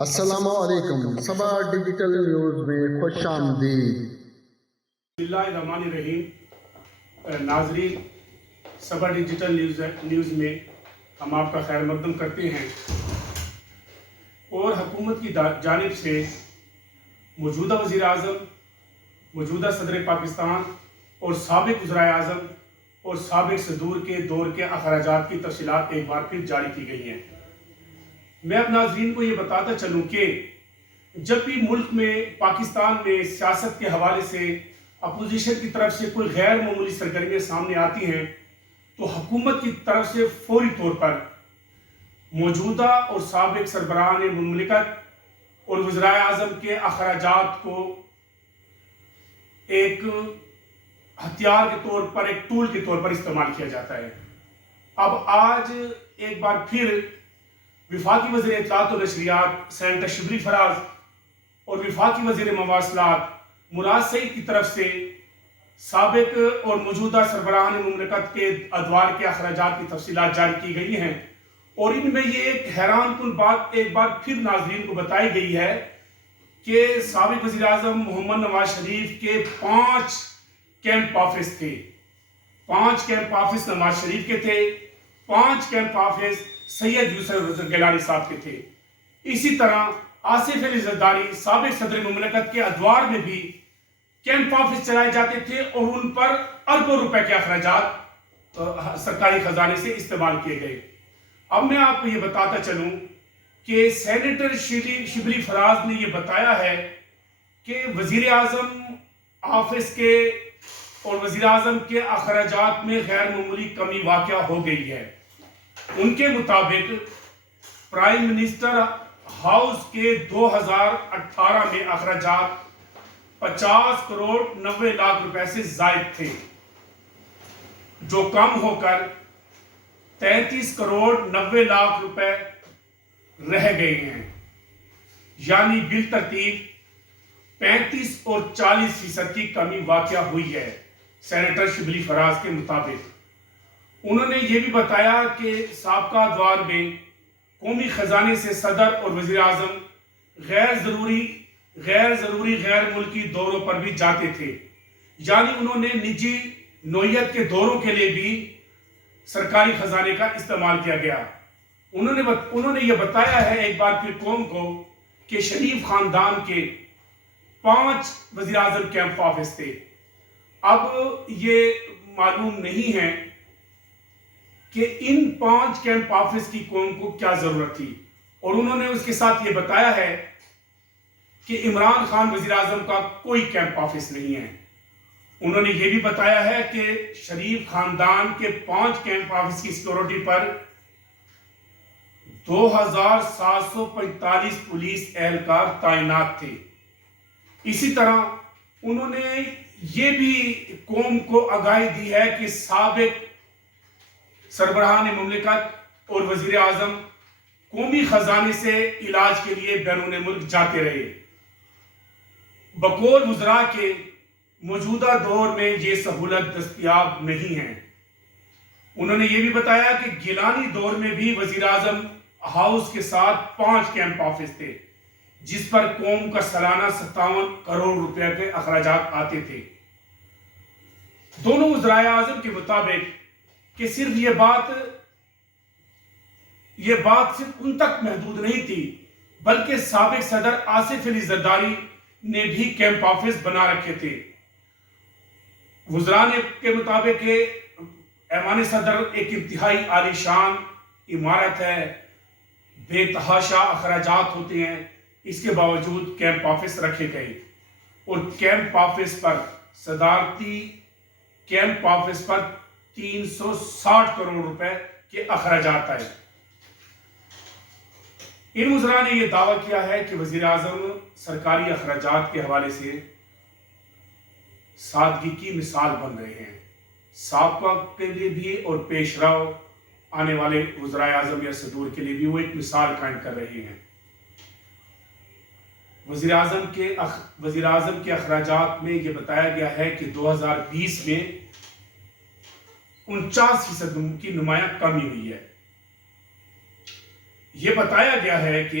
السلام علیکم، صبا digital news میں خوش آمدید۔ بسم اللہ الرحمن الرحیم۔ ناظرین، صبا ڈیجیٹل نیوز میں ہم آپ کا خیر مقدم کرتے ہیں اور حکومت کی جانب سے موجودہ وزیر اعظم، موجودہ صدر پاکستان اور سابق وزرائے اعظم اور سابق صدور کے دور کے اخراجات کی تفصیلات ایک بار پھر جاری کی گئی ہیں۔ میں اب ناظرین کو یہ بتاتا چلوں کہ جب بھی ملک میں پاکستان میں سیاست کے حوالے سے اپوزیشن کی طرف سے کوئی غیر معمولی سرگرمیاں سامنے آتی ہیں تو حکومت کی طرف سے فوری طور پر موجودہ اور سابق سربراہان مملکت اور وزرائے اعظم کے اخراجات کو ایک ہتھیار کے طور پر، ایک ٹول کے طور پر استعمال کیا جاتا ہے۔ اب آج ایک بار پھر وفاقی وزیر اطلاعات و نشریات سینیٹر شبلی فراز اور وفاقی وزیر مواصلات مراد سعید کی طرف سے سابق اور موجودہ سربراہان مملکت کے ادوار کے اخراجات کی تفصیلات جاری کی گئی ہیں، اور ان میں یہ ایک حیران کن بات ایک بار پھر ناظرین کو بتائی گئی ہے کہ سابق وزیر اعظم محمد نواز شریف کے 5 کیمپ آفس تھے۔ 5 کیمپ آفس نواز شریف کے تھے، 5 کیمپ آفس سید یوسف گیلانی صاحب کے تھے۔ اسی طرح آصف علی زرداری سابق صدر مملکت کے ادوار میں بھی کیمپ آفس چلائے جاتے تھے اور ان پر اربوں روپے کے اخراجات سرکاری خزانے سے استعمال کیے گئے۔ اب میں آپ کو یہ بتاتا چلوں کہ سینیٹر شبلی فراز نے یہ بتایا ہے کہ وزیر اعظم آفس کے اور وزیر اعظم کے اخراجات میں غیر معمولی کمی واقع ہو گئی ہے۔ ان کے مطابق پرائم منسٹر ہاؤس کے 2018 میں اخراجات 50 کروڑ 90 لاکھ روپے سے زائد تھے، جو کم ہو کر 33 کروڑ 90 لاکھ روپے رہ گئے ہیں، یعنی بالترتیب 35 اور 40% کی کمی واقع ہوئی ہے سینیٹر شبلی فراز کے مطابق۔ انہوں نے یہ بھی بتایا کہ سابقہ ادوار میں قومی خزانے سے صدر اور وزیر اعظم غیر ملکی دوروں پر بھی جاتے تھے، یعنی انہوں نے نجی نوعیت کے دوروں کے لیے بھی سرکاری خزانے کا استعمال کیا گیا۔ انہوں نے یہ بتایا ہے ایک بار پھر قوم کو کہ شریف خاندان کے 5 وزیر اعظم کیمپ آفس تھے۔ اب یہ معلوم نہیں ہے کہ ان 5 کیمپ آفس کی قوم کو کیا ضرورت تھی، اور انہوں نے اس کے ساتھ یہ بتایا ہے کہ عمران خان وزیر اعظم کا کوئی کیمپ آفس نہیں ہے۔ انہوں نے یہ بھی بتایا ہے کہ شریف خاندان کے 5 کیمپ آفس کی سیکورٹی پر 2745 پولیس اہلکار تعینات تھے۔ اسی طرح انہوں نے یہ بھی قوم کو آگاہی دی ہے کہ سابق سربراہان مملکت اور وزیر اعظم قومی خزانے سے علاج کے لیے بیرون ملک جاتے رہے۔ بقول وزراء کے موجودہ دور میں یہ سہولت دستیاب نہیں ہے۔ انہوں نے یہ بھی بتایا کہ گیلانی دور میں بھی وزیر اعظم ہاؤس کے ساتھ 5 کیمپ آفس تھے، جس پر قوم کا سالانہ 57 کروڑ روپے کے اخراجات آتے تھے۔ دونوں وزرائے اعظم کے مطابق کہ صرف یہ بات صرف ان تک محدود نہیں تھی، بلکہ سابق صدر آصف علی زرداری نے بھی کیمپ آفس بنا رکھے تھے۔ وزراء کے مطابق کہ ایوان صدر ایک انتہائی عالی شان عمارت ہے، بے تحاشا اخراجات ہوتے ہیں، اس کے باوجود کیمپ آفس رکھے گئے، اور کیمپ آفس پر صدارتی کیمپ آفس پر 360 کروڑ روپے کے اخراجات آئے۔ ان وزراء نے یہ دعویٰ کیا ہے کہ وزیر اعظم سرکاری اخراجات کے حوالے سے سادگی کی مثال بن رہے ہیں۔ سابقہ کے لیے بھی اور پیش رو آنے والے وزرائے اعظم یا صدور کے لیے بھی وہ ایک مثال قائم کر رہے ہیں۔ وزیر اعظم کے اخراجات میں یہ بتایا گیا ہے کہ 2020 میں 49% کی نمایاں کمی ہوئی ہے۔ یہ بتایا گیا ہے کہ